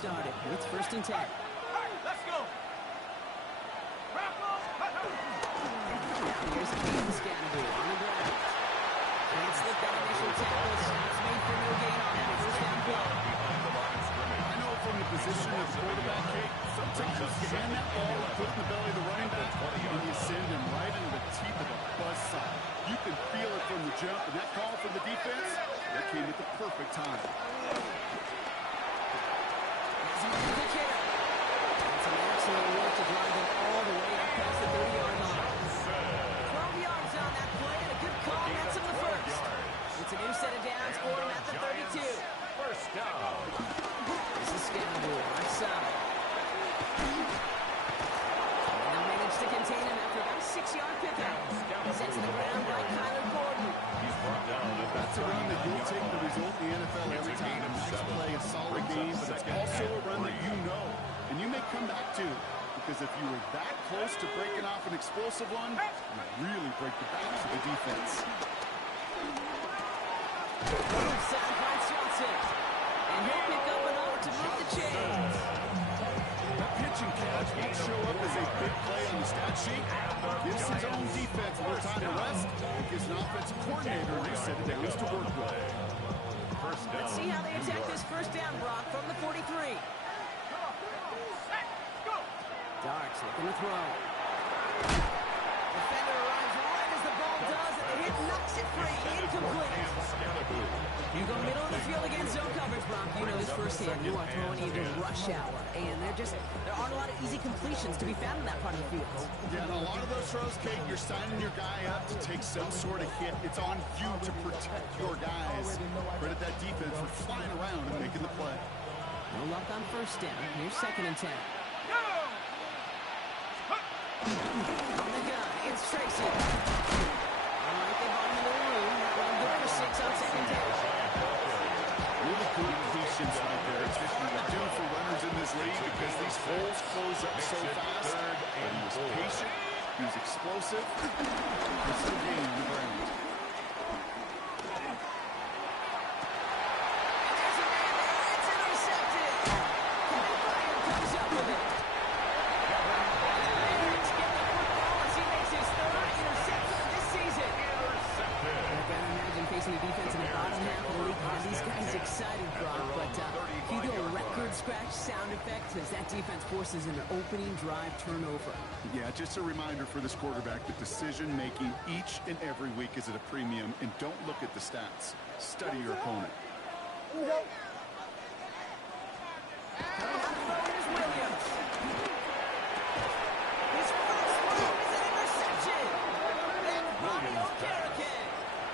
started. It's 1st and 10. Let's go. Here's Caden Scannable on the ground. Can't slip that initial tackle. Snaps made for no gain on that 1st down play. I know from the position of the quarterback, Kate, sometimes you hand that ball and put it in the belly of the running back, and you send him right into the teeth of a buzzsaw. You can feel it from the jump, and that call from the defense, that came at the perfect time. Some excellent work to drive it all the way up past the 30-yard line. 12 yards on that play, and a good call nets him the first. It's a new set of downs for him at the 32. First down. This is Scannable right side. And they'll manage to contain him after about a 6-yard pickup. Sets to the ground by Kyler Gordon. He's brought down. That's a run that you'll take the result in the NFL every time. A nice play, a solid game, but it's also a run that you know. And you may come back to, because if you were that close to breaking off an explosive one, you really break the backs of the defense. Inside finds Johnson. And he'll pick up enough to move the chains. That pitch and catch won't show up as a big play on the stat sheet. Gives his own defense a little time to rest. It gives an offensive coordinator a new set of downs to work with. Let's see how they attack this 1st down, Brock, from the 43. Darks looking to throw. Defender arrives right as the ball does, and the hit knocks it free. Incomplete. You go middle of the field against zone coverage, Brock. You know this firsthand. You are throwing into rush hour, and there aren't a lot of easy completions to be found in that part of the field. Yeah, and a lot of those throws, Kate, you're signing your guy up to take some sort of hit. It's on you to protect your guys. Credit that defense for flying around and making the play. No luck on 1st down. Here's 2nd and 10. On the gun, it's Tracy. All right, they bought him a little room. That one good for 6 on 2nd down. Really good patience right there. It's what you do for runners in this league because these holes close up so fast. And he was patient. He was explosive. It's the game on the ground. It's intercepted. Bryant comes up with it. Facing the defense in the bottom half of the league. Yeah, these guys excited, Brock, but if you do a record scratch sound effect as that defense forces an opening drive turnover. Yeah, just a reminder for this quarterback that decision-making each and every week is at a premium, and don't look at the stats. Study your opponent. Here's Williams. His first move is an interception. And Mario Carrican.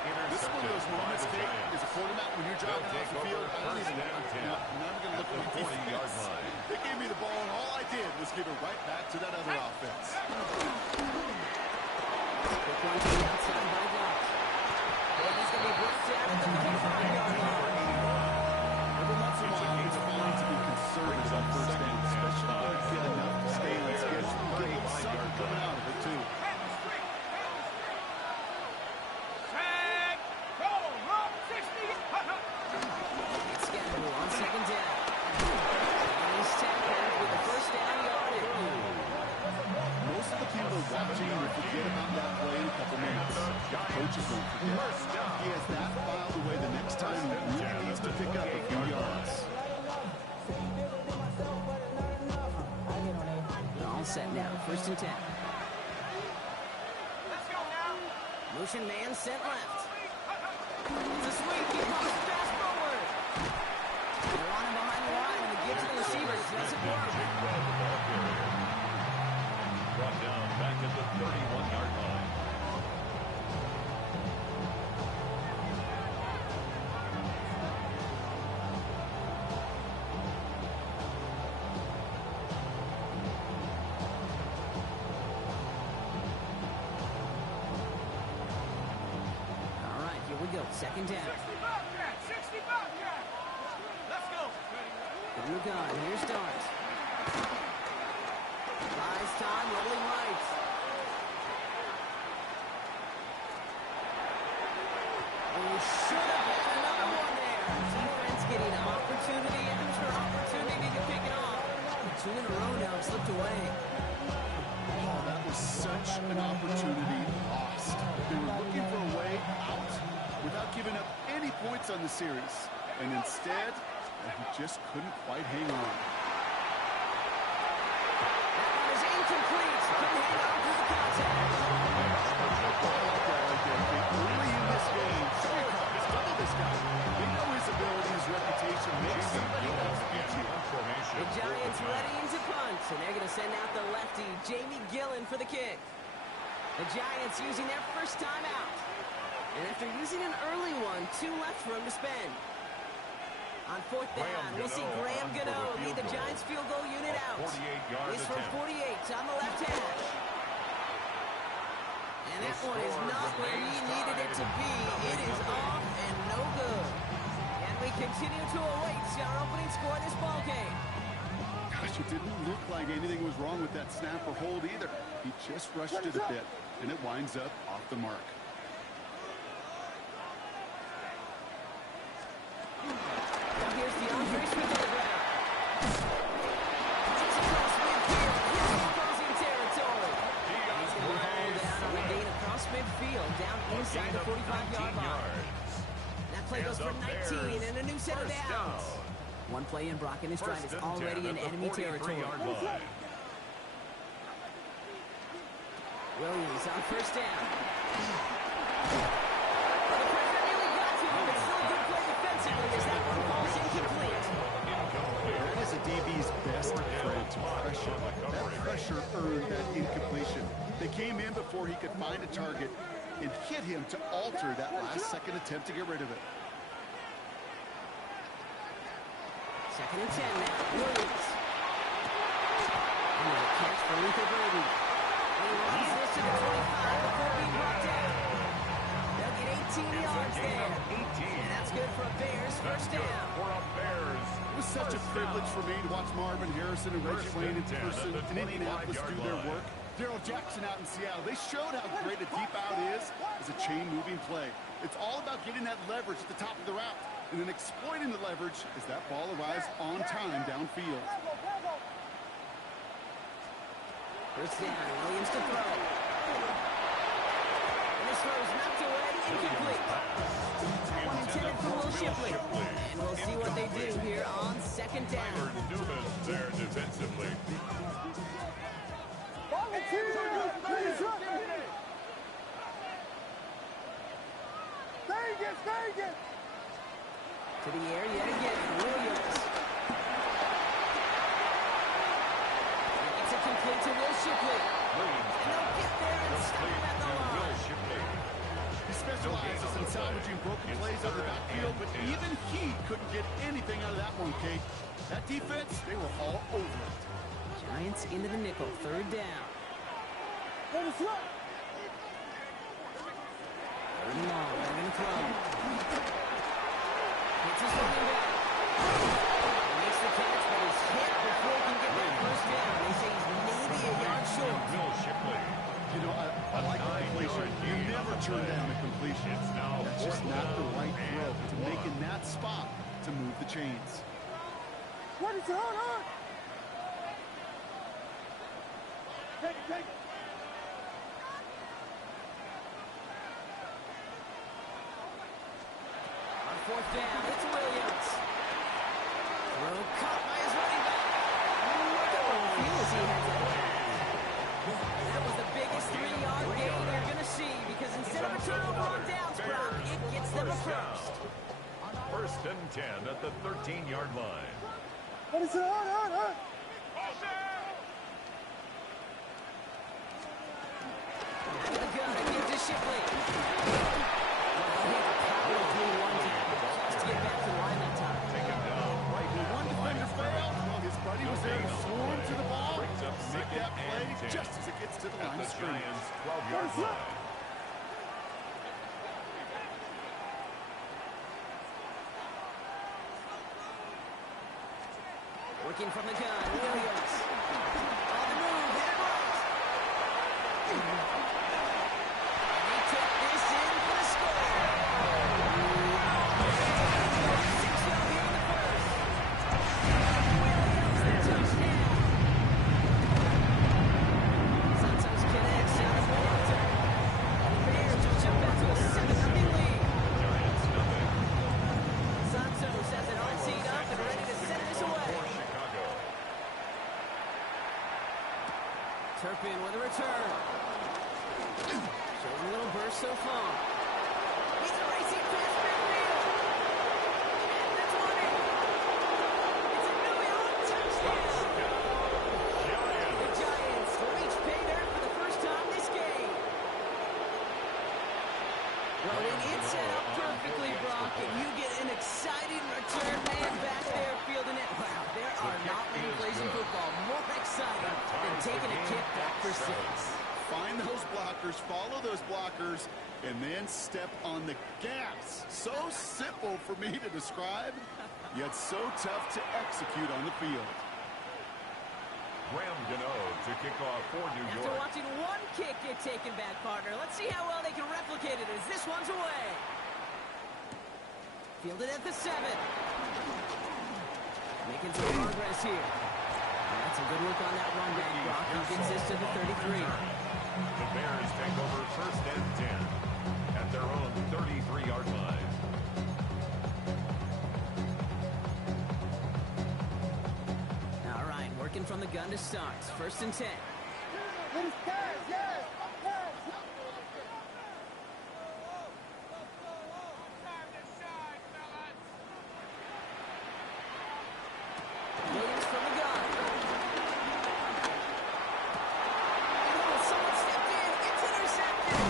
This is one of those moments, Kate, as a quarterback, when you're driving off the field, I don't even I'm not going to look at my defense. They gave me the ball, and all I did was give it right back to that other offense. Quick one to the outside by Brock. And he's going to be brought down at the 55-yard line. Every once in a while, it's fine to be conservative on 1st down, especially when you get enough to stay on schedule. You get something coming out of it, too. Watching will forget about that play in a couple minutes. Coaches won't forget. He has that filed away the next time he really needs to pick up a few yards. All set now. 1st and 10. Let's go now. Motion man sent left. It's a sweep. He pops fast forward. They're on him behind the line, and the give to the receiver doesn't work. Brought down back at the 31-yard line. All right, here we go. 2nd down. 60 Bobcat. Let's go. From the gun, here's Dart. Buys time, rolling right. We should have had another one there. Defense getting opportunity after opportunity to pick in a row now have slipped away. Oh, that was such an opportunity lost. They were looking for a way out without giving up any points on the series. And instead, he just couldn't quite hang on. That one is incomplete. Couldn't hang on through the contact. Early in this game, sorry, Cardinals, double this guy. They know his ability, his reputation makes somebody else beat you. The Giants readying to punt, and they're going to send out the lefty, Jamie Gillen, for the kick. The Giants using their first time out. And after using an early one, 2 left for him to spend. On fourth down, we'll see Graham Gano lead the Giants field goal unit out. He's from 48 on the left hash. And that one is not where he needed it to be. It is off and no good. And we continue to await our opening score in this ballgame. Gosh, it didn't look like anything was wrong with that snap or hold either. He just rushed it a bit, and it winds up off the mark. Here's DeAndre Swift on the ground. It's across midfield. Here's the opposing territory. He's going to be hauled down on a gain across midfield, down inside the 45-yard line. That play goes for 19 and a new set of downs. One play in, Brock and his drive is already in enemy territory. Williams on first down. The pressure nearly got to him, but still a good play defensively as that one falls incomplete. That is a DB's best friend to pressure. That pressure earned that incompletion. They came in before he could find a target and hit him to alter that last-second attempt to get rid of it. Second and 10 now. Williams. And a catch for Luther Burden. He runs this to the 25 before being brought down. They'll get 18 yards there. And that's good for a Bears first down. It was such a privilege for me to watch Marvin Harrison and Reggie Wayne in person in Indianapolis do their work. Darrell Jackson out in Seattle. They showed how great a deep out is as a chain-moving play. It's all about getting that leverage at the top of the route and then exploiting the leverage as that ball arrives on time downfield. First down, Williams to throw. And this throw is knocked away, incomplete. One intended for Will Shipley. And we'll see what they do here on second down. There defensively. To the air yet again, Williams. It's a complete to Will Shipley. And they'll get there and stop him at the line. He specializes in salvaging broken plays out of the backfield, but even he couldn't get anything out of that one, Kate. That defense, they were all over it. Giants into the nickel, third down. Third and long, they're going to throw. Hits his running back. He makes the catch, but he's hit before he can get that first down. They say he's maybe a yard short. You know, I like the completion. You never turn down a completion. That's just not the right throw to make in that spot to move the chains. What is on? Take it. On fourth down, it's Williams. Throw caught by his running back. Feels he has it. That was the biggest 3-yard gain you're going to see because instead of a turnover on downs, Brock, it gets them a first. First and 10 at the 13-yard line. What is it on? Out of the gun, it gives to Shipley. Get back to the line that time. Take him down right When one defender failed, well, his buddy was there to swarm to the ball. Make that play just as it gets to the line of scrimmage. 12-yard line. Working from the gun, Williams. On the move, hit it right. And they took this in for the score. 6-yard here in the first. Williams, the touchdown. Turpin with a return. Shows a little burst so far. He's racing past midfield. And the 20. It's a New York touchdown. The Giants reach pay dirt for the first time this game. Well, when it's set up perfectly, Brock, and you get an exciting return man back there fielding it, wow, there are not many plays in football more exciting than taking a kick back for 6. Find those blockers, follow those blockers, and then step on the gas. So simple for me to describe, yet so tough to execute on the field. Graham Gano to kick off for New York. After watching one kick get taken back, partner, let's see how well they can replicate it as this one's away. Fielded at the 7. Making some progress here. And that's a good look on that run back, Brock. He gets this to the 33. The Bears take over 1st and 10 at their own 33-yard line. All right, working from the gun to start. 1st and 10. Williams from the gun. Oh, someone stepped in. It's intercepted.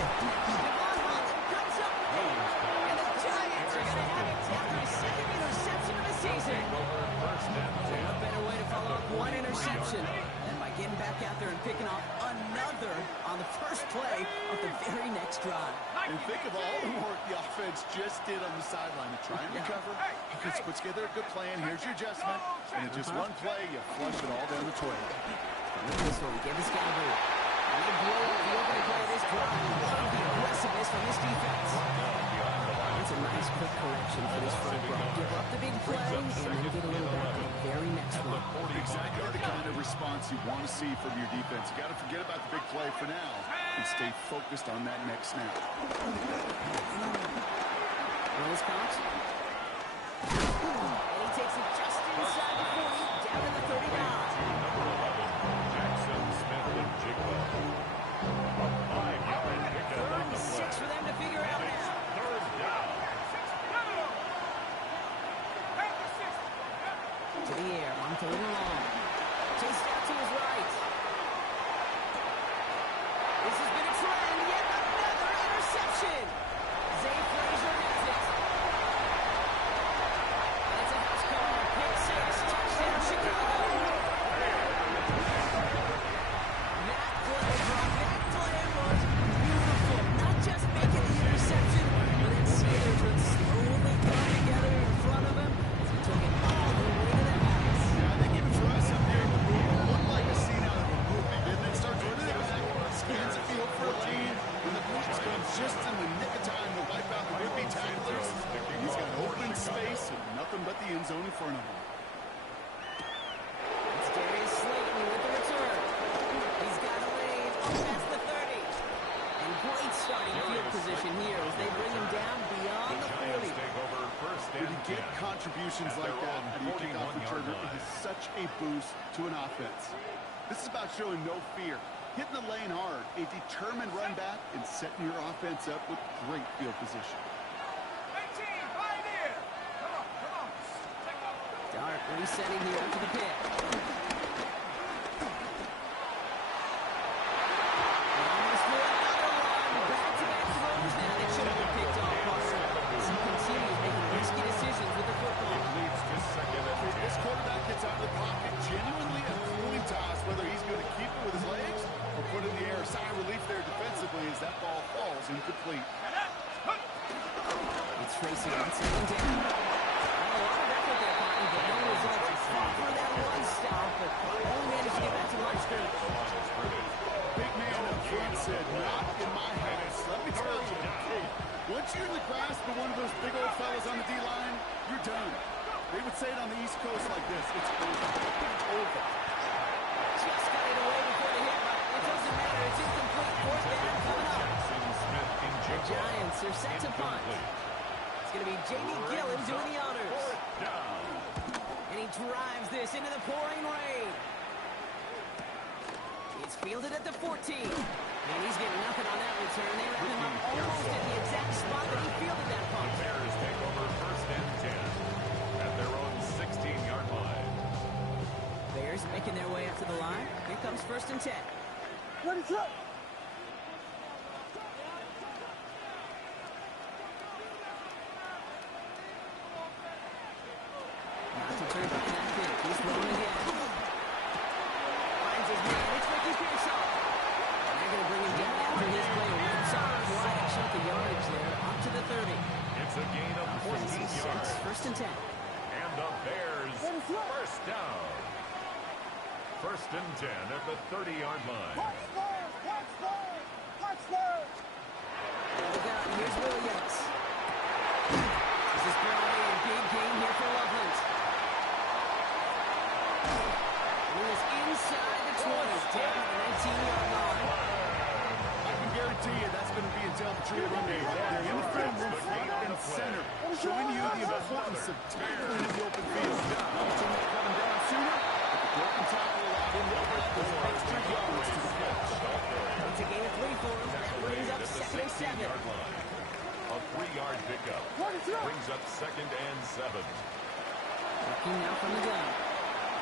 Devon Holland comes up with it. And the Giants are going to have it after his 2nd interception of the season. What better way to follow up one interception than by getting back out there and picking off another on the first play of the very next drive. And think of all the work the offense just did on the sideline to try and recover. Defense puts together a good plan. Here's your adjustment. And in just one play, you flush it all down the toilet. This one, give this guy a break. And they blow up the opening play of this drive. Love the aggressiveness from this defense. That's a nice quick correction for this front row. Give up the big play and then get a little back on the very next one. Exactly the kind of response you want to see from your defense. You got to forget about the big play for now and stay focused on that next snap. Well, this counts. And he takes it just inside the 40, down to the 39. Jackson, Smith, and Jigba. A 5-yard pickup on the 36 play. for them to figure out now. 3rd down. To the air, on to the long. Chased out to his right. This has been a trend, yet another interception. Zay Frazier has it. That's a house call. Pick 6, touchdown Chicago. That play, Brock, that play was beautiful. Not just making the interception, but then seeing it slowly come together in front of him as he took it all the way to the house. Yeah, I think even for us up here, it looked like a scene out of a movie. And then starts running it back, scans the field for a lane, and the blitz comes just in the nick of time to wipe out the would-be tacklers. He's got open space and nothing but the end zone in front of him. It's Darius Slayton with the return. He's got a lane up past the 30. And great starting field position here as they bring him down beyond the 40. Take over 1st When and you get 10. contributions like that and you kick off 41-yard returner, line. it is such a boost to an offense. This is about showing no fear, hitting the lane hard, a determined run back, and setting your offense up with great field position. Dart resetting here after the pick. Almost for another one. Back-to-back throws now. They should have been picked off, Parker. As he continues making risky decisions with the football. Leads to 2nd and 10. This quarterback gets out of the pocket genuinely a coin toss, whether he's going to keep it with his legs or put it in the air. Sigh of relief there defensively as that ball falls incomplete. It's Tracy on 2nd down. A lot of effort there, Cotton, but no results. He fought for that one stop, but only managed to get back to line scrimmage. Big man up front said, not in my house. Let me tell you, hey, once you're in the grasp of one of those big old fellas on the D-line, you're done. They would say it on the East Coast like this. It's over. It's over. Just got it away before the hit, but it doesn't matter. It's incomplete. 4th down coming up. Smith and The Jigba. Giants are set to punt. It's going to be J.D. Gillen doing the honors. And he drives this into the pouring rain. It's fielded at the 14. And he's getting nothing on that return. They wrap him up almost at the exact spot that he fielded that punt. The Bears take over first and 10 at their own 16-yard line. Bears making their way up to the line. Here comes first and 10. Ready, set. Not to turn back that kick. He's throwing again. Finds his man. It's Ricky Pearsall. And they're going to bring him down after this play. Rips off quite a chunk of yardage there. Up to the 30. It's a gain of 14 yards. First and 10. And the Bears first down. First and 10 at the 30-yard line. Look out. Here's Williams. This is probably a big game here for Loveland. Lewis inside the 20, down to the 19-yard line. I can guarantee you that's going to be a Del Trio run day right there. In the front and center, showing you the importance of tackling in the open field. Opportunity coming down sooner, but the broken tackle allowed him to get those extra yards to the catch. It's a gain of 3 for him. That brings up second and 7. A 3-yard pickup brings up second and 7. Working now from the gun.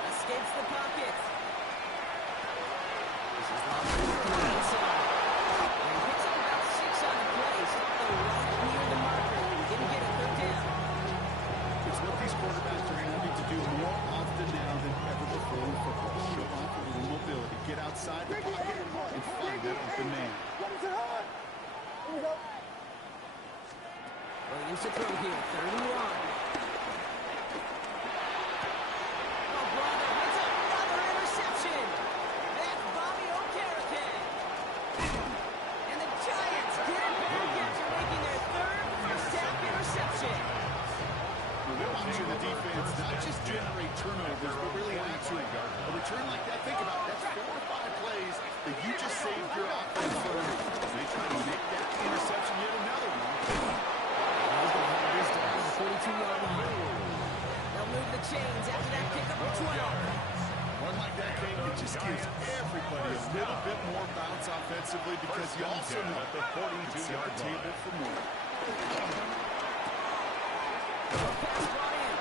Escapes the pocket. This is Loveland working on the inside. And picks up about 6 on the play. Stopped the right near the marker. Didn't get a third down. It's what these quarterbacks are having to do more often now than ever before in football. Show off a little mobility. Get outside the pocket and find that open man. Williams to throw here. 3rd and 1. Oh, brother, it's another interception. That's Bobby Okereke. And the Giants get it back after making their 3rd first-half interception. They're watching the defense not just generate turnovers, but really add to it. A return like that, think about it. That's 4 or 5 plays that you just saved your offense from. They try to make that interception yet another one. 42-yard line. They'll move the chains after that pickup of 12. One like that, Kate, it just gives everybody a little bit more bounce offensively because you also know at the 42-yard table for more. Pass brought in.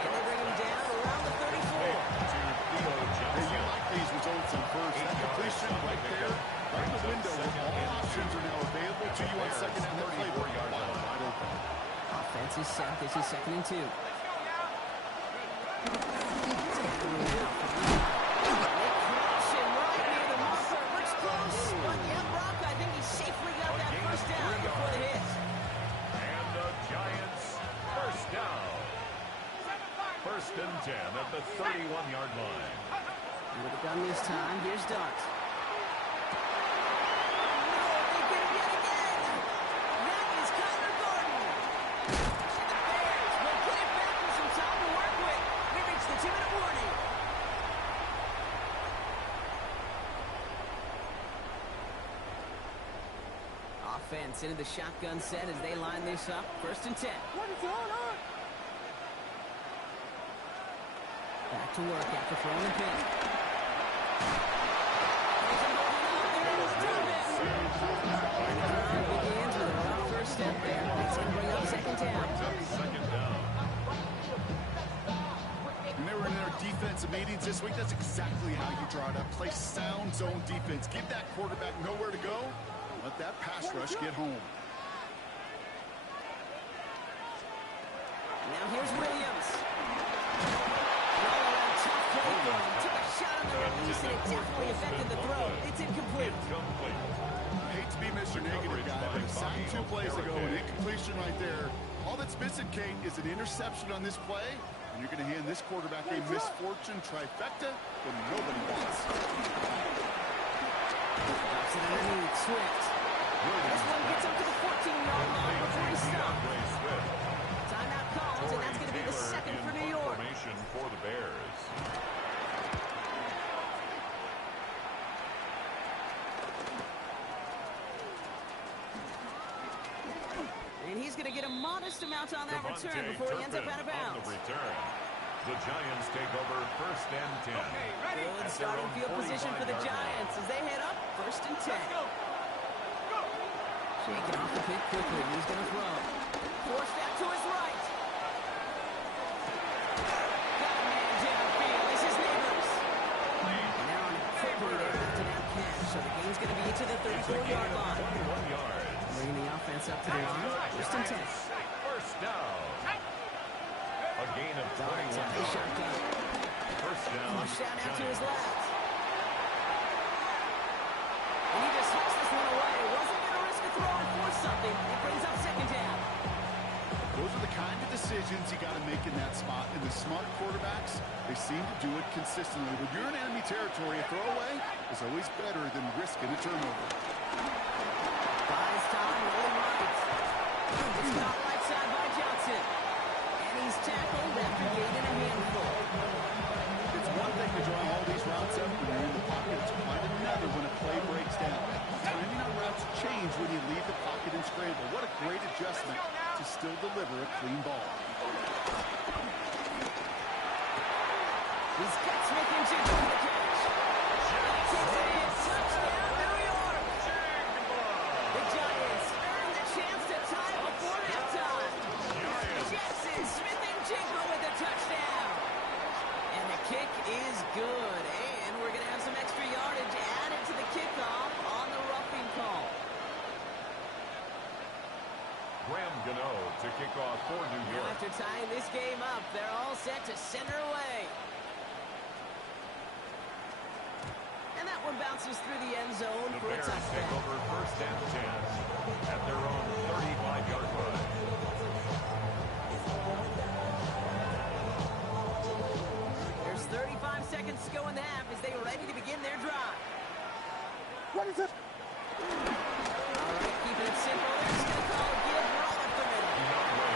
And they bring him down around the 34. Hey, you like these results on first. That completion right there, right in the window. All options are now available to you on second and third playbook. Wide open. Offense is set. This is 2nd and 2. First and 10 at the 31-yard line. With a gun this time, here's Dart. They get it yet again. That is Connor Gordon. And the Bears will get it back with some time to work with. We reach the 2-minute warning. Offense into the shotgun set as they line this up. First and 10. Back to work after throwing the pin. Begins with a rough first step there. That's going to bring up second down. When they were in their defensive meetings this week, that's exactly how you draw it up. Play sound zone defense. Give that quarterback nowhere to go. Let that pass rush get home. Now here's Williams. Took a shot on the release, and it definitely affected the throw. It's incomplete. I hate to be Mr. Negative guy, but a sack 2 plays ago, an incompletion right there. All that's missing, Kate, is an interception on this play, and you're going to hand this quarterback a misfortune trifecta that nobody wants. Drops it underneath, Swift. This one gets up to the 14-yard line before he stops. Timeout calls, and that's going to be the second for New York. For the Bears. And he's going to get a modest amount on that return before he ends up out of bounds. The Giants take over first and 10. Good starting field position for the Giants as and 10. Shaking off the pick quickly. He's going to throw. Forced out to his right. Got a man downfield. This is Neighbors. And now on it quickly there after that catch. So the game's going to be into the 34-yard line. 21 yards. Bringing the offense up to the line. First and 10. First down. A gain of 21 yards. First down. Flush out now to his left. And he just hits this one away. Wasn't going to risk a throw and force something. It brings up second down. Those are the kind of decisions you got to make in that spot. And the smart quarterbacks, they seem to do it consistently. When you're in enemy territory, a throwaway is always better than risking a turnover. Buys time, rolling right. It's caught right side by Johnson. And he's tackled after gaining a handful. It's one thing to draw all these routes up when you're in the pocket. It's quite another when a play breaks down. Timing on routes change when you leave the pocket and scramble. What a great adjustment to still deliver a clean ball. He's got Smith into the catch. Takes it in. Touchdown, New York. The Giants earn the chance to tie before halftime. Jackson, Smith and Jigba with a touchdown. And the kick is good. And we're going to have some extra yardage added to the kickoff on the roughing call. Graham Gano to kick off for New Now York. after tying this game up, they're all set to center away. And that one bounces through the end zone The for a Bears take touchdown. over first and 10 at their own 35-yard line. There's 35 seconds to go in the half as they are ready to begin their drive. What is it? All right, keeping it simple. They're just going to call it give right up the middle.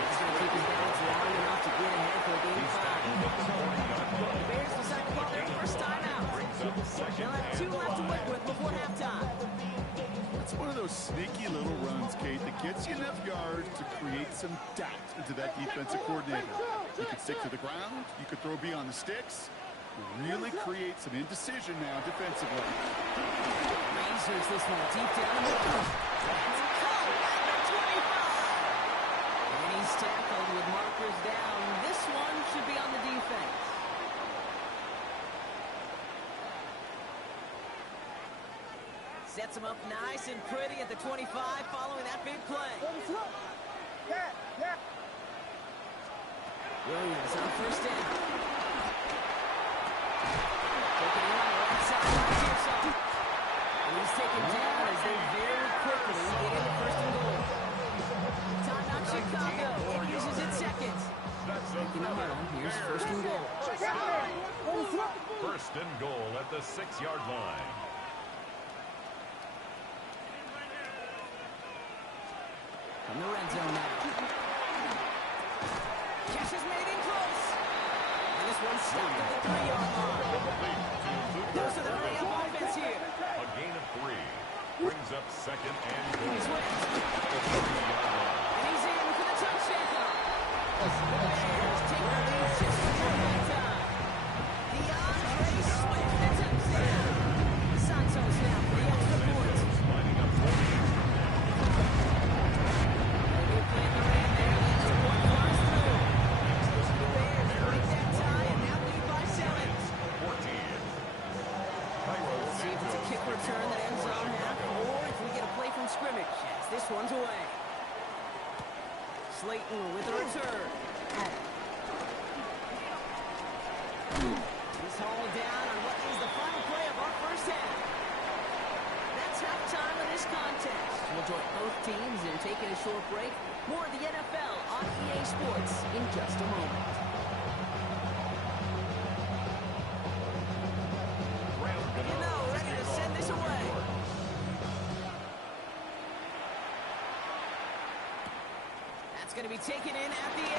He's going to keep his balance long enough to get ahead for a game 5. The Bears decide to call their first timeout. They'll have 2 left to work with before halftime. It's one of those sneaky little runs, Kate, that gets you enough yards to create some doubt into that defensive coordinator. You could stick to the ground. You could throw beyond the sticks. Really create some indecision now defensively. Razors this one deep down the middle. That's caught at the 25. And he's tackled with markers down. This one should be on the defense. Sets him up nice and pretty at the 25 following that big play. Yeah. Williams on first down. Taking it on the right side by Gibson. And he's taken down as they very quickly get into first and goal. Timeout Chicago. It uses its seconds. Taking the huddle. Here's first and goal. First and goal at the 6-yard line. From the red zone now. Catch is made in close. And this one stopped at the 3-yard line. Goes to the hurry-up offense here. A gain of 3. Brings up second and goal. He's with. The 30-yard line. And he's in for the touchdown. Bears take the lead just before halftime. DeAndre Swift, the touchdown. Santos now for the extra point. Lining up for you. They play the ran there. The extra point flies through. The Bears break that tie and now lead by 7. 14. Let's see if it's a kick return that ends on half, or if we get a play from scrimmage as this one's away. Slayton with a return. He's hauled down on what is the final play of our first half. That's halftime of this contest. We'll join both teams in taking a short break. More of the NFL on EA Sports in just a moment. You know, ready to send this away. That's going to be taken in at the 8.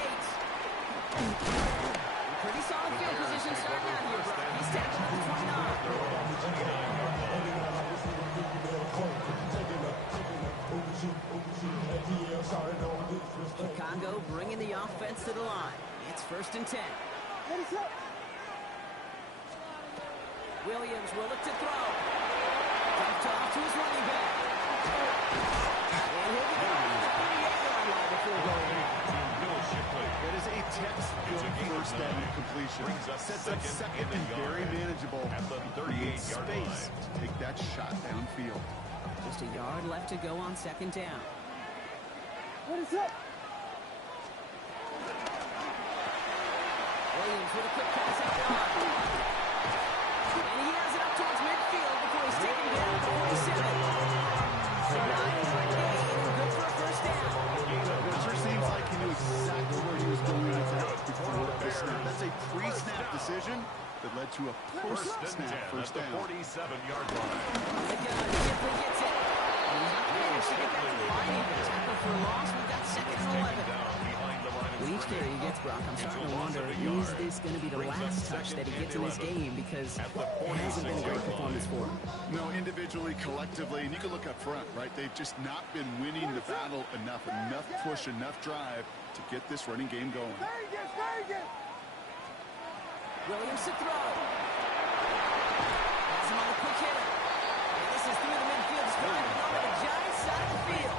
Pretty solid field position starting out here, Brock. He's tackled at the 29. Chicago bringing the offense to the line. It's first and 10. Williams will look to throw. Dumped off to his running Sets up second and very manageable. At the 38-yard line. Space to take that shot downfield. Just a yard left to go on second down. What is up? Williams with a quick pass out wide. And he has it up towards midfield before he's taken down at the 47. So nice gain and good for a first down. It sure seems like he knew exactly where he was going with that before the snap. That's a pre-snap decision that led to a post-snap first down. 47-yard line. The gun, Shipley gets it. And he's not managed to get that to the line even. Tackle for a loss. We've got second and 11. With each carry he gets, Brock, I'm starting to wonder, is this going to be the last touch that he gets in this game? Because it hasn't been a great performance for him. No, individually, collectively, and you can look up front, right? They've just not been winning the battle enough push, enough drive to get this running game going. Very good, very good. Williams to throw. Has him on the quick hitter. And this is through the midfield stride over the Giants side of the field.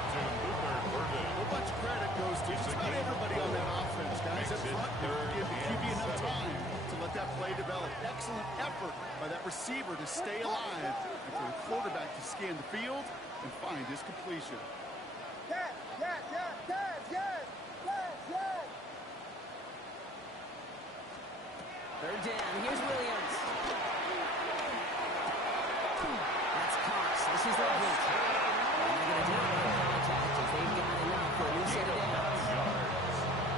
A bunch of credit goes to just about everybody on that offense, guys. Up front, give the QB enough time to let that play develop. Excellent effort by that receiver to stay alive and for the quarterback to scan the field and find his completion. Yes, yes, yes, yes, yes, yes, yes. Third down. Here's Williams. That's Cox. This is Leverett. And they're going to do it on contact as they've got enough for a new set of downs.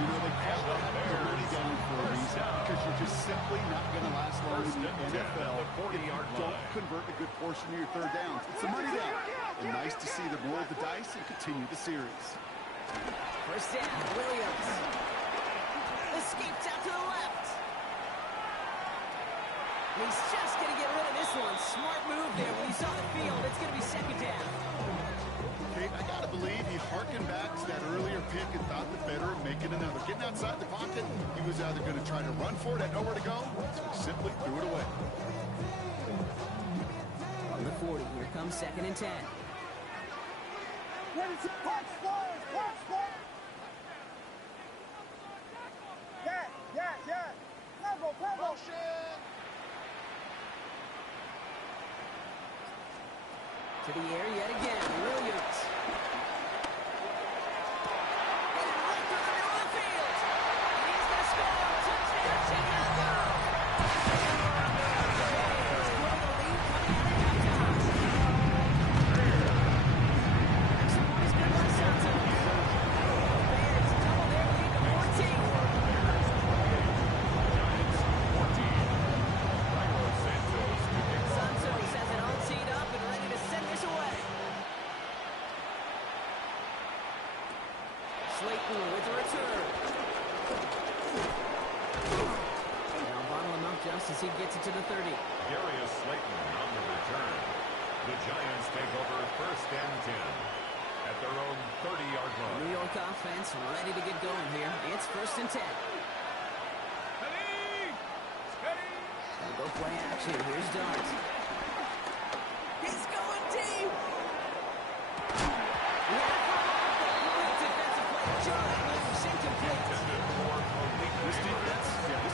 You know, they call that the money down for a reason because you're just simply not going to last long in the NFL if you don't convert a good portion of your third downs. It's a money down. And nice to see them roll the dice and continue the series. First down. Williams. Escapes out to the left. He's just going to get rid of this one. Smart move there. When he saw the field, it's going to be second down. Okay, I got to believe he harkened back to that earlier pick and thought the better of making another. Getting outside the pocket, he was either going to try to run for it, had nowhere to go, so he simply threw it away. On the 40, here comes second and 10. Ready to punch, boys, punch, boys. Yes, yes, yes. Level, level. To the air yet again. Williams. And right through the middle of the field. And he's going to score. Touchdown, Chicago. Bears grow the lead coming out of halftime. Some points good by Santos. Bears double their lead to 14. Santos has it all teed up and ready to send this away. Slayton with the return. Now bottle him up just as he gets it to the 30. Darius Slayton on the return. The Giants take over first and 10 at their own 30-yard line. New York offense ready to get going here. It's first and 10. They'll go play action. Here's Dart. He's going deep. Defensive play. John moves incomplete. This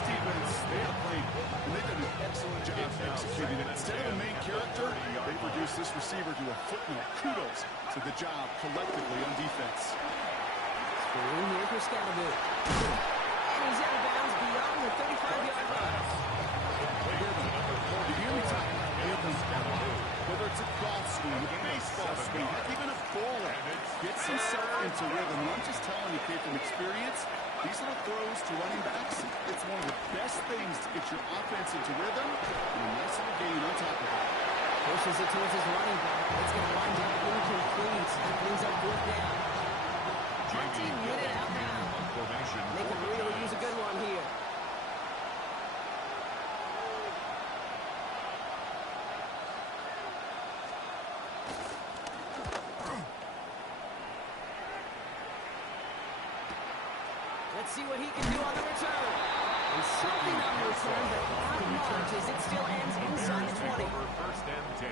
defense, they have played, and they've done an excellent job executing it. Instead of a main character, they've reduced this receiver to a footnote. Kudos to the job collectively on defense. Screen here for Scalaboo. And he's out of bounds beyond the 35-yard line. You hear me talking about rhythm, whether it's a golf swing, a baseball swing, even a bowler gets himself into rhythm. And I'm just telling you, Kate, from experience, these little throws to running backs, it's one of the best things to get your offense into rhythm and a nice little gain on top of it. Pushes it towards his running back. It's going to wind up incomplete. That brings up fourth down. Punting minute out now. They could really use a good one here. Let's see what he can do on the return. And something on the return, but not much as it still ends inside the 20. First and 10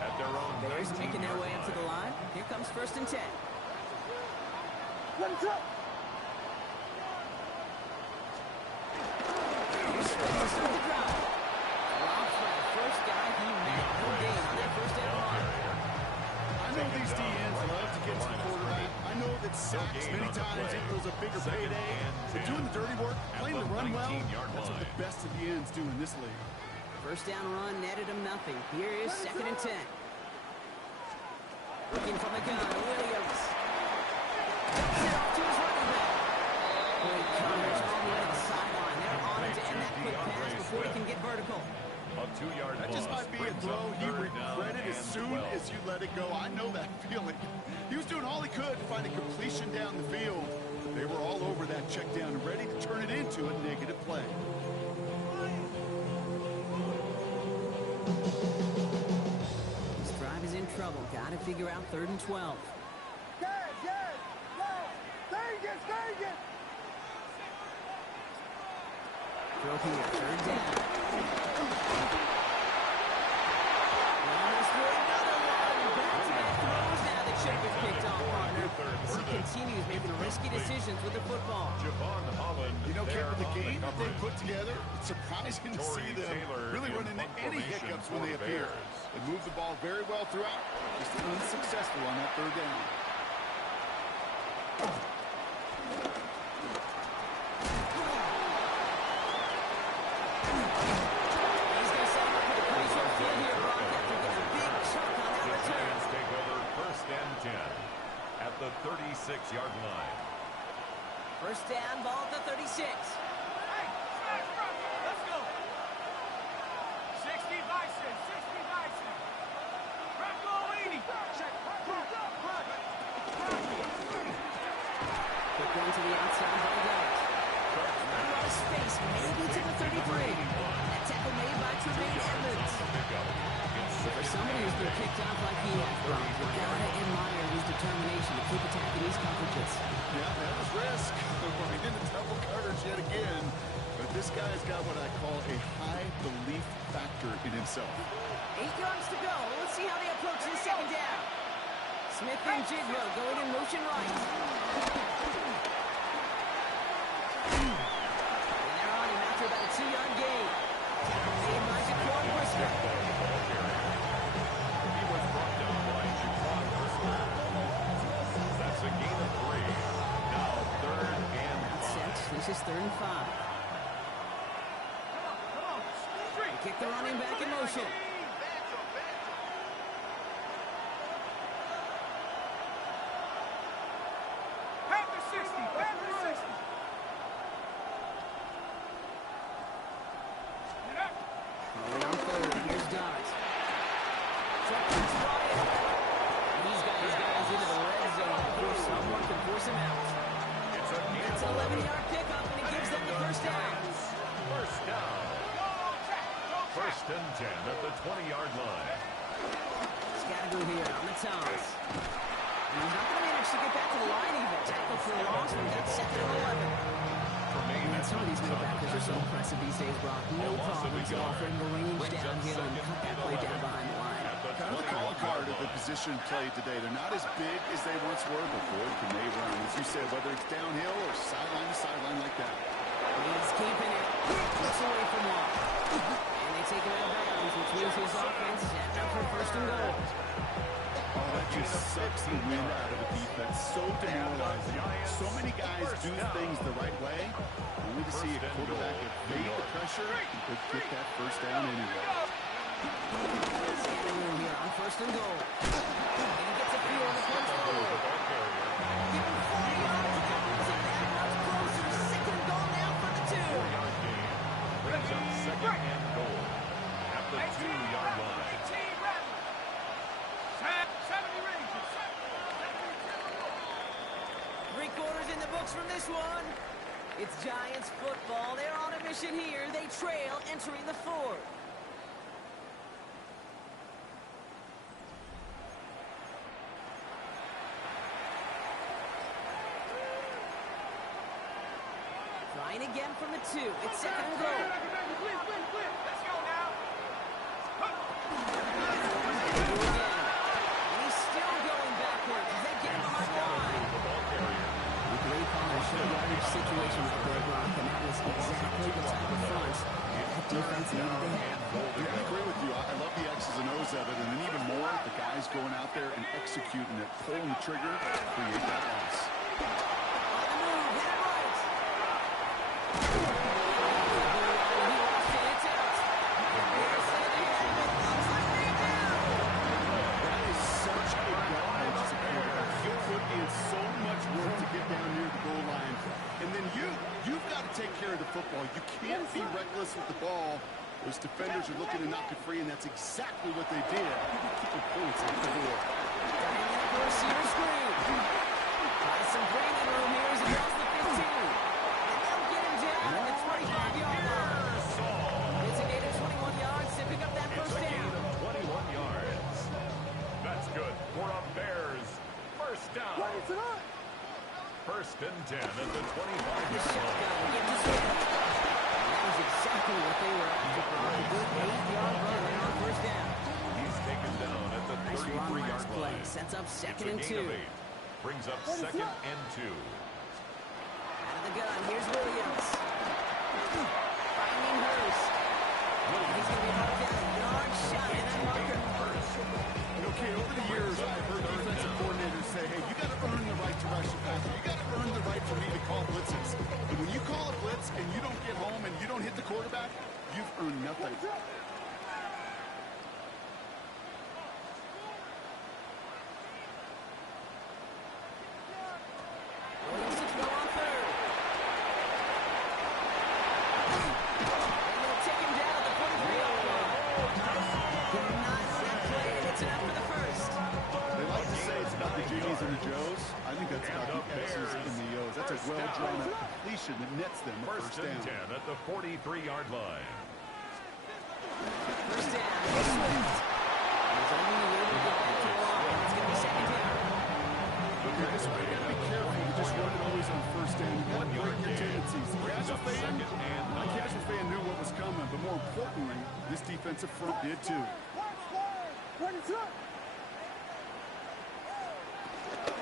at their own Bears making their way up to the line. Here comes first and 10. Let it up. Start the drive. Rob for the first guy he met. No gain on that first down run. I know these DNs love to get to the quarterback. I know that sacks many times equals a bigger payday. But doing the dirty work, playing the run well, that's what the best of the ends do in this league. First down run netted him nothing. Here is 2nd and 10. Looking from the gun, Williams. Dumps it off to his running back. Great coverage all the way to the sideline. They're on him to end that quick pass before he can get vertical. That just might be a throw you regret it as soon as you let it go. I know that feeling. He was doing all he could to find a completion down the field. They were all over that check down and ready to turn it into a negative play. This drive is in trouble. Got to figure out 3rd and 12. Yes, yes, yes. Vegas, Vegas. Throw here, 3rd down. Almost threw another one. Back-to-back throws now that should have been picked off, partner. As he continues making risky decisions with the football. You know, Kevin, the game that they put together, it's surprising to see them really run into any hiccups when they appear. They move the ball very well throughout, just unsuccessful on that 3rd down. He's going to set him up with a pretty short field here, Brock, after getting a big chunk on that return. Take over 1st and 10 at the 36-yard line. First down, ball at the 36. Hey, let's go. 60 Bison, 60 Bison. Braccolini. Quick run to the outside by Galt. A lot of space, maybe to the 33. That tackle made by Tremaine Edmonds. For somebody who's been kicked off like he has, Brock, you gotta admire his determination to keep attacking these coverages. Yeah, that was risk. We're into double coverage yet again. But this guy's got what I call a high belief factor in himself. 8 yards to go. Let's see how they approach this 2nd down. Smith and Jigba going in motion right. And they're on him after about a 2-yard gain. Tackle made by Jaquan Brisker. He was brought down by Jaquan Brisker. That's a gain of 3. Now 3rd and 5. This is 3rd and 5. They kick the running back in motion. Panther 60, Panther 60. Early on 3rd, here's Dodds. Trumpets Bryant. He's got his guys into the red zone before someone can force him out. It's an 11-yard pickup, and it gives them the first down. First down. 1st and 10 at the 20-yard line. He's got to go here on the toss. And he's not going to manage to get back to the line even. Tackle for a loss, and that's 2nd and 11. And some of these middle backers are so impressive these days, Brock. No problems at all for him to range downhill and cut that play down behind the line. Kind of the calling card of the position played today. They're not as big as they once were, but boy, can they run. As you said, whether it's downhill or sideline to sideline like that. He's keeping it. Looks away from one. And they take him out of bounds, which means his offense set up for 1st and goal. Oh, that just sucks the wind out of the defense. So demoralizing. So many guys do things the right way. Only to see a quarterback evade the pressure and could get that first down anyway. Room here on 1st and goal. And he gets a feel of the punch forward. Give him 40 yards and that moves him that much closer. 2nd goal now for the 2. 4-yard gain brings up 2nd and goal at the 2-yard line. 70 Rangers. 3 quarters in the books from this one. It's Giants football. They're on a mission here. They trail entering the 4th. Trying again from the 2. It's 2nd and goal. Let's go now. And he's still going backwards as they get him behind the line. A great call, short yardage situation with the Brock, and that was exactly the type of front just going out there and executing it, pulling the trigger, create that loss. You've got to take care of the football. You can't be reckless with the ball. Those defenders are looking to knock it free, and that's exactly what they did. You can keep your points off the board. Receiver screen. Tries some breathing room here as he goes to 15. And they'll get him down at the 25-yard line. It's a gain of 21 yards to pick up that first down. 21 yards. That's good for a Bears first down. First and 10 at the 25-yard line. That was exactly what they were after. A good 8-yard run there on first down. He's taken down at the 33-yard line. Sets up second and It's a 2. gain of 8. Brings up second and 2. Out of the gun, here's Williams. Finding Hurst. He's going to be marked down a yard shy of that marker. Okay, over the years, I've heard defensive coordinators say, hey, you got to earn the right to rush the passer. You got to earn the right for me to call blitzes. And when you call a blitz and you don't get home and you don't hit the quarterback, you've earned nothing. Williams to throw on third. And they'll take him down at the 43-yard line. Good 9 on that play, and it's enough for the first. They like to say it's about the J's and the Joes. I think that's about the X's and the O's. That's a well-drawn-up completion that nets them a first First and down. 10 at the 43-yard line. First down. He's Swift. He's only able to get back to the line. It's going to be second down. Okay, this way, you got to be careful. You just run it always on first down. You got to break your tendencies. My casual fan knew what was coming, but more importantly, this defensive front did too.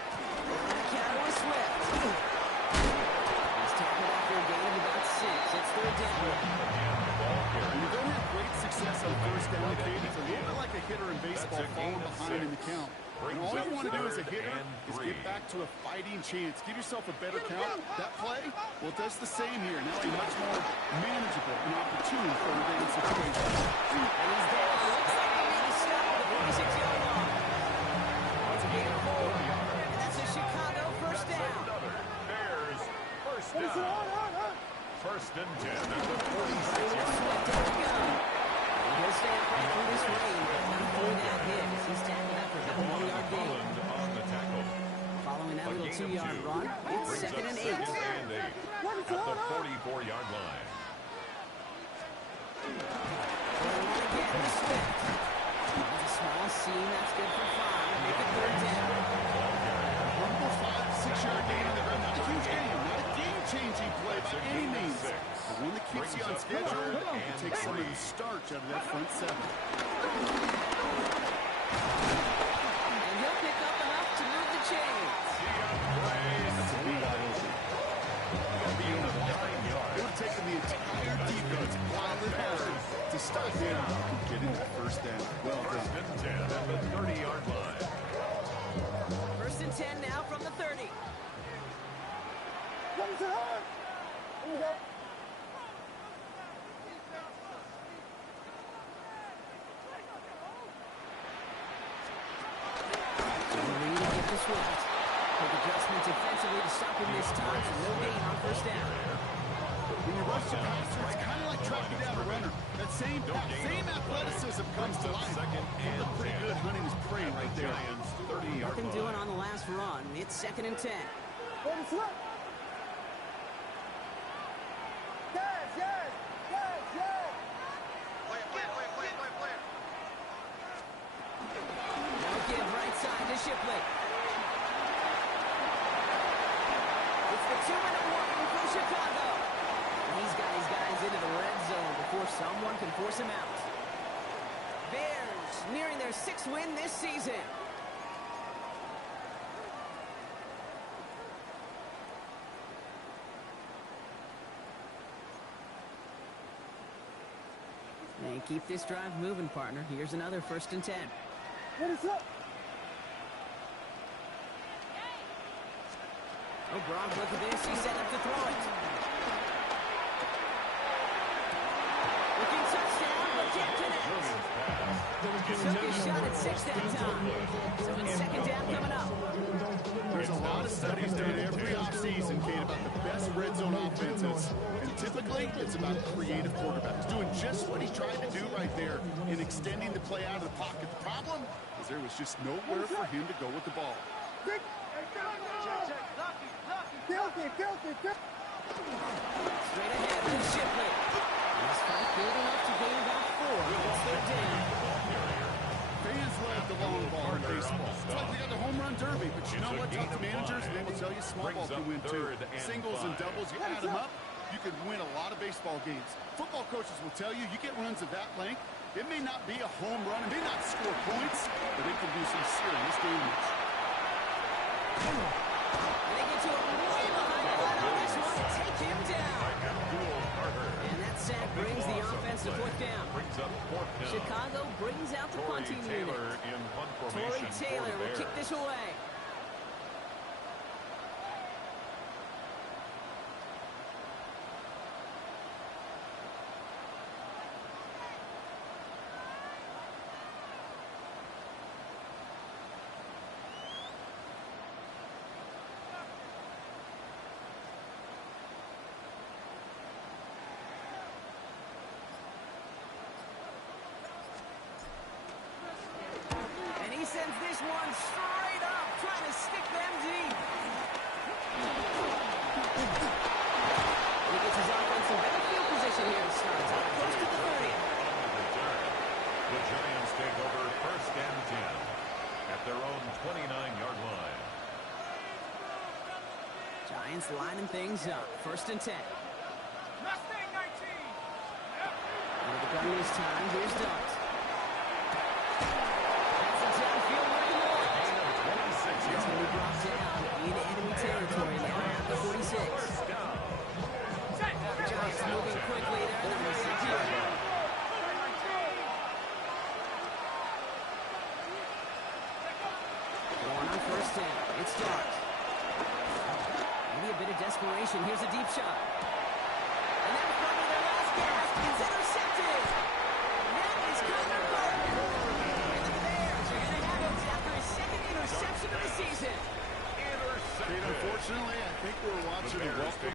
Cowboy Swift. He's tackled after a gain of about 6. It's third down. When you don't have great success on first down, Kate, it's a little bit like a hitter in baseball falling behind in the count. And all you want to do as a hitter is get back to a fighting chance. Give yourself a better count. That play, well, it does the same here. Now a much more manageable and opportune third down situation. And he's there. Looks like he made a stop at the 46-yard line. It's a gain of 4. And that's a Chicago first down. Bears first down. First and 10 at the 46-yard Swift line. to the gun. He'll stay upright through this rain, but not through that hit as he's tackled after a 1-yard gain. Holland on the tackle. Following that A little gain of 2-yard 2. run, it's Brings second up and 8. second and 8 at the 44-yard line. Again to Swift. There's a small seam. That's good for 5. Make it third down. Rumble 5-6-yard gain on the ground. Not a huge gain. Not a game-changing play by any means. But one that keeps you on schedule and takes some of the starch out of that front seven. And he'll pick up enough to move the chains. That's a big wide open. It would have taken the entire defense wildly hard to stop him from getting that first down. Well First done. and 10 at the 30-yard line. First and 10 now from the 30. Swift. Quick adjustment defensively to stop him this time. No gain on first down. When you rush the passer, it's kind of like tracking down a runner. That same athleticism comes to life. Look pretty good hunting his prey right there. Giants 30-yard Nothing line. doing on the last run. It's second and 10. Now give right side to Shipley. It's the 2-minute warning from Chicago. He's got his guys into the red zone before someone can force him out. Bears nearing their 6th win this season. And keep this drive moving, partner. Here's another first and 10. Oh, Brock, look at this. He's set up to throw it. Looking touchdown, but can't connect. Took his shot at 6 that time. So it's second down coming up. There's a lot of studies done every offseason, Kate, about the best red zone offenses. And typically, it's about creative quarterbacks doing just what he tried to do right there in extending the play out of the pocket. The problem is there was just nowhere for him to go with the ball. Filthy. Straight ahead with Shipley. He's fight good enough to gain about 4. It's third down. Fans love the long ball in baseball. It's like we got the home run derby, but you know what? Talk to managers, and they will tell you small ball can win too. Singles and doubles, you add them up, you can win a lot of baseball games. Football coaches will tell you, you get runs of that length, it may not be a home run, it may not score points, but it can do some serious damage. And they get to him way behind the line on this one to take him down. And that sack brings the offense to fourth down. Chicago brings out the punting unit. Torrey Taylor will kick this away. Sends this one straight up, trying to stick them deep. He gets his offense in better field position here to start. Close to the 30. The Giants take over first and 10 at their own 29-yard line. Giants lining things up. First and 10. Mustang 19. Into the gun this time. Here's Dart. It's going to be brought down in enemy territory now at the 46. Giants moving quickly. They're in the hurry up here. Going on first down. It's Dart. Maybe a bit of desperation. Here's a deep shot. And that was probably their last gasp. It's intercepted. That is Connor Burke. And the Bears are going to have it after his second interception of the season. Unfortunately, I think we're watching a welcome